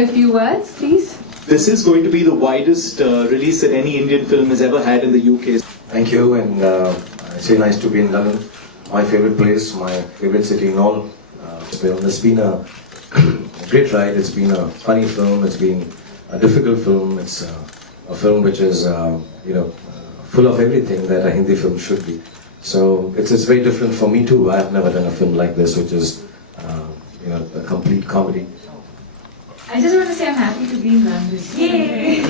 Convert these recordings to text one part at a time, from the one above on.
say a few words, please. This is going to be the widest release that any Indian film has ever had in the UK. Thank you, and it's very nice to be in London. My favorite place, my favorite city in all. It's been a great ride. It's been a funny film. It's been a difficult film. It's a film which is, full of everything that a Hindi film should be. So it's very different for me too. I've never done a film like this, which is, a complete comedy. I just want to say I'm happy to be in London. Yay!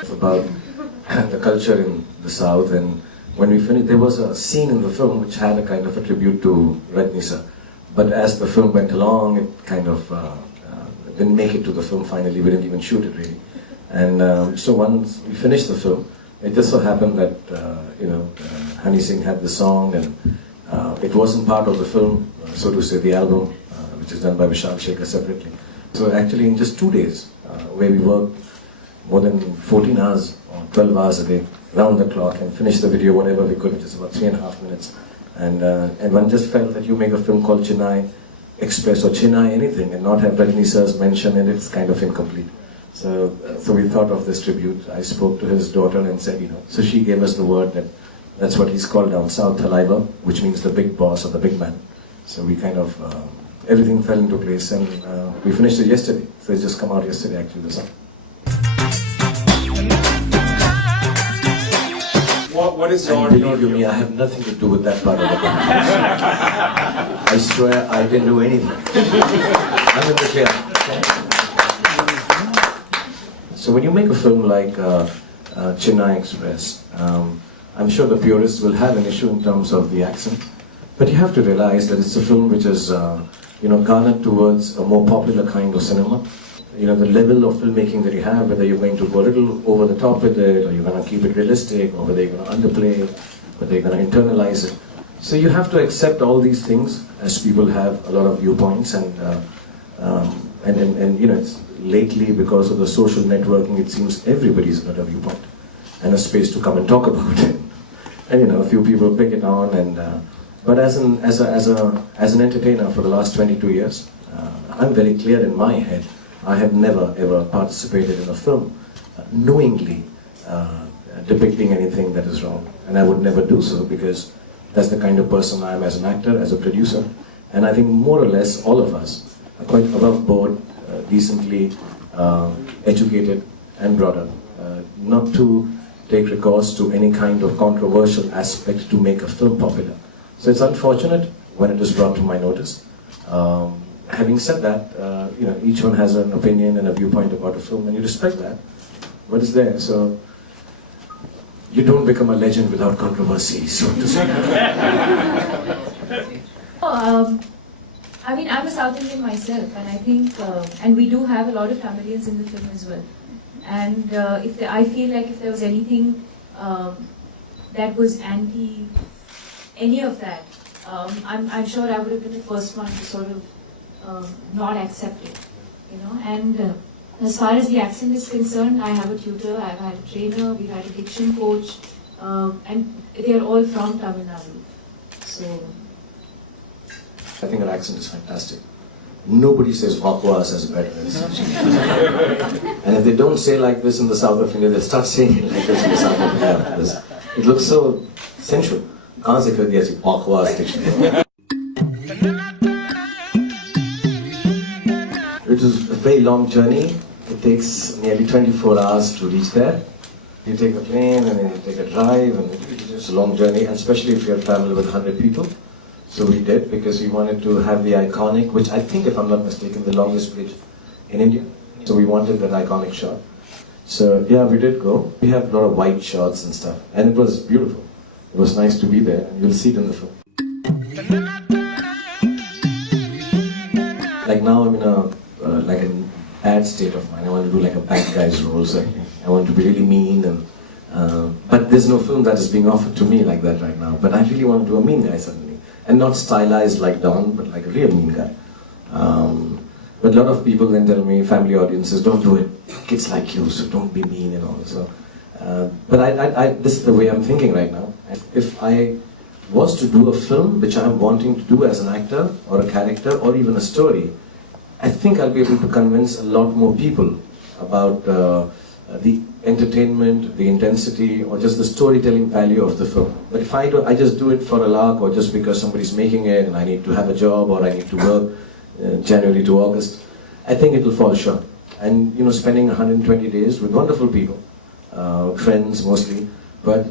It's about the culture in the South, and when we finished, there was a scene in the film which had a kind of a tribute to Rajni sir. But as the film went along, it kind of didn't make it to the film finally. We didn't even shoot it really. And so once we finished the film, it just so happened that Honey Singh had the song, and it wasn't part of the film, so to say, the album, which is done by Vishal Shekhar separately. So actually in just 2 days, where we worked more than 14 hours or 12 hours a day, round the clock, and finished the video whatever we could, which is about 3.5 minutes. And one just felt that you make a film called Chennai Express or Chennai anything and not have Rajni sir's mention in it, it's kind of incomplete. So we thought of this tribute. I spoke to his daughter and said, so she gave us the word that that's what he's called down south, Thalaiba, which means the big boss or the big man. So we kind of, everything fell into place, and we finished it yesterday. So it's just come out yesterday actually, the song. What is your... And believe you me, I have nothing to do with that part of the conversation. I swear I didn't do anything. I'm in the clear. So when you make a film like Chennai Express, I'm sure the purists will have an issue in terms of the accent, but you have to realize that it's a film which is garnered towards a more popular kind of cinema. The level of filmmaking that you have, whether you're going to go a little over the top with it, or you're going to keep it realistic, or whether you're going to underplay it, whether you're going to internalize it. So you have to accept all these things, as people have a lot of viewpoints, and it's lately, because of the social networking, it seems everybody's got a viewpoint and a space to come and talk about it. And a few people pick it on, but as an entertainer for the last 22 years, I'm very clear in my head. I have never ever participated in a film knowingly depicting anything that is wrong, and I would never do so, because that's the kind of person I am as an actor, as a producer, and I think more or less all of us are quite above board, decently educated and brought up, not to take recourse to any kind of controversial aspect to make a film popular. So it's unfortunate when it is brought to my notice. Having said that, each one has an opinion and a viewpoint about a film, and you respect that. What is there? So you don't become a legend without controversy, so to say. I'm a South Indian myself, and I think, and we do have a lot of Tamilians in the film as well. And I feel like if there was anything that was anti any of that, I'm sure I would have been the first one to sort of not accept it, And as far as the accent is concerned, I have a tutor, I've had a trainer, we've had a diction coach, and they're all from Tamil Nadu. So I think her accent is fantastic. Nobody says Vakwas as better as she. And if they don't say like this in the south of India, they'll start saying it like this in the south of India. It looks so sensual. Kahan se kar diya si Vakwas dictionary. It was a very long journey. It takes nearly 24 hours to reach there. You take a plane and then you take a drive, and it's just a long journey, and especially if you have traveled with 100 people. So we did, because we wanted to have the iconic, which I think, if I'm not mistaken, the longest bridge in India. So we wanted that iconic shot. So yeah, we did go. We have a lot of white shots and stuff, and it was beautiful. It was nice to be there, and you'll see it in the film. Like now I'm in a bad state of mind. I want to do like a bad guy's role. So I want to be really mean, and but there's no film that is being offered to me like that right now. But I really want to do a mean guy suddenly, and not stylized like Don, but like a real mean guy. But a lot of people then tell me, family audiences, don't do it. Kids like you, so don't be mean and all. So, but this is the way I'm thinking right now. If I was to do a film which I'm wanting to do as an actor or a character or even a story, I think I'll be able to convince a lot more people about the entertainment, the intensity, or just the storytelling value of the film. But if I just do it for a lark, or just because somebody's making it and I need to have a job or I need to work January to August, I think it'll fall short. And spending 120 days with wonderful people, friends mostly, but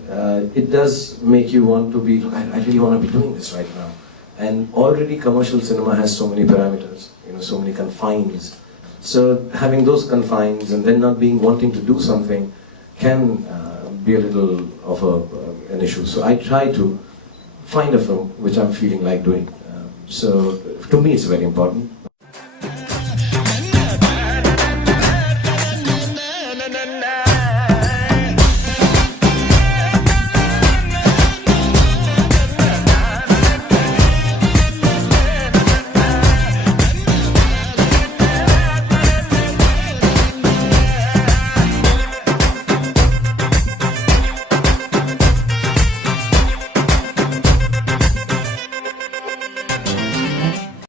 it does make you want to be, I really want to be doing this right now. And already commercial cinema has so many parameters, so many confines. So having those confines and then not wanting to do something can be a little of an issue. So I try to find a film which I'm feeling like doing. So to me it's very important.